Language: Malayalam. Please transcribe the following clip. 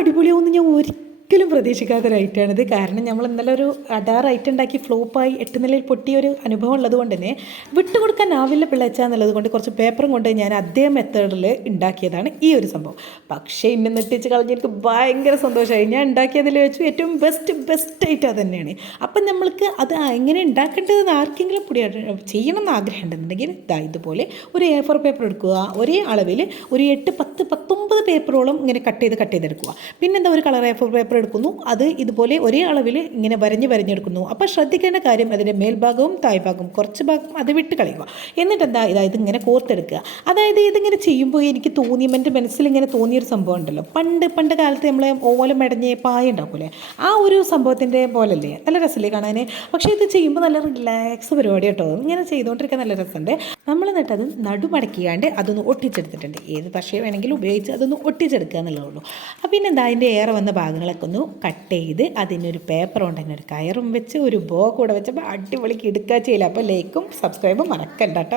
അടിപൊളിയാവുമെന്ന് ഞാൻ ഒരിക്കലും പ്രതീക്ഷിക്കാത്ത ഒരു ഐറ്റമാണിത്. കാരണം നമ്മൾ ഇന്നലെ ഒരു അടാർ ഐറ്റം ഉണ്ടാക്കി ഫ്ലോപ്പായി 8 നിലയിൽ പൊട്ടിയ ഒരു അനുഭവം ഉള്ളത് കൊണ്ട് തന്നെ വിട്ടുകൊടുക്കാനാവില്ല പിള്ളേച്ച എന്നുള്ളത് കൊണ്ട് കുറച്ച് പേപ്പറും കൊണ്ട് ഞാൻ അതേ മെത്തേഡിൽ ഉണ്ടാക്കിയതാണ് ഈ ഒരു സംഭവം. പക്ഷേ ഇന്നെ നെട്ടിച്ച് കളഞ്ഞ് എനിക്ക് ഭയങ്കര സന്തോഷമായി. ഞാൻ ഉണ്ടാക്കിയതിൽ വെച്ച് ഏറ്റവും ബെസ്റ്റ് ഐറ്റം അത് തന്നെയാണ്. അപ്പം നമ്മൾക്ക് അത് എങ്ങനെ ഉണ്ടാക്കേണ്ടതെന്ന് ആർക്കെങ്കിലും ചെയ്യണമെന്ന് ആഗ്രഹം ഉണ്ടെന്നുണ്ടെങ്കിൽ ഇതുപോലെ ഒരു A4 പേപ്പർ എടുക്കുക. ഒരേ അളവിൽ ഒരു 8, 10, 19 പേപ്പറോളം ഇങ്ങനെ കട്ട് ചെയ്തെടുക്കുക. പിന്നെന്താ ഒരു കളർ A4 പേപ്പർ എടുക്കുന്നു, അത് ഇതുപോലെ ഒരേ അളവിൽ ഇങ്ങനെ വരഞ്ഞെടുക്കുന്നു. അപ്പോൾ ശ്രദ്ധിക്കേണ്ട കാര്യം അതിൻ്റെ മേൽഭാഗവും താഴ്ഭാഗവും കുറച്ച് ഭാഗം അത് വിട്ട് കളയുക. എന്നിട്ട് എന്താ ഇതിങ്ങനെ കോർത്തെടുക്കുക. അതായത് ഇതിങ്ങനെ ചെയ്യുമ്പോൾ എനിക്ക് എൻ്റെ മനസ്സിൽ ഇങ്ങനെ തോന്നിയൊരു സംഭവം ഉണ്ടല്ലോ, പണ്ട് കാലത്ത് നമ്മൾ ഓല മെടഞ്ഞ് പായ ഉണ്ടാക്കൂലേ, ആ ഒരു സംഭവത്തിൻ്റെ പോലല്ലേ, നല്ല രസമല്ലേ കാണാൻ. പക്ഷേ ഇത് ചെയ്യുമ്പോൾ നല്ല റിലാക്സ് പരിപാടി കേട്ടോ. ഇങ്ങനെ ചെയ്തുകൊണ്ടിരിക്കാൻ നല്ല രസമുണ്ട്. നമ്മൾ എന്നിട്ട് അത് നടുമടക്കിയാണ്ട് അതൊന്ന് ഒട്ടിച്ചെടുത്തിട്ടുണ്ട്. ഏത് പക്ഷേ വേണമെങ്കിലും ഉപയോഗിച്ച് അതൊന്ന് ഒട്ടിച്ചെടുക്കുക എന്നുള്ളതേ ഉള്ളൂ. പിന്നെ എന്താ അതിൻ്റെ ഏറെ വന്ന ഭാഗങ്ങളൊക്കെ ഒന്ന് കട്ട് ചെയ്ത് അതിനൊരു പേപ്പർ കൊണ്ട് തന്നെ ഒരു കയറും വെച്ച് ഒരു ബോ കൂടെ വെച്ചപ്പോൾ അടിപൊളിക്ക് എടുക്കുക ചെയ്യില്ല. അപ്പോൾ ലൈക്കും സബ്സ്ക്രൈബും മറക്കണ്ട കേട്ടോ.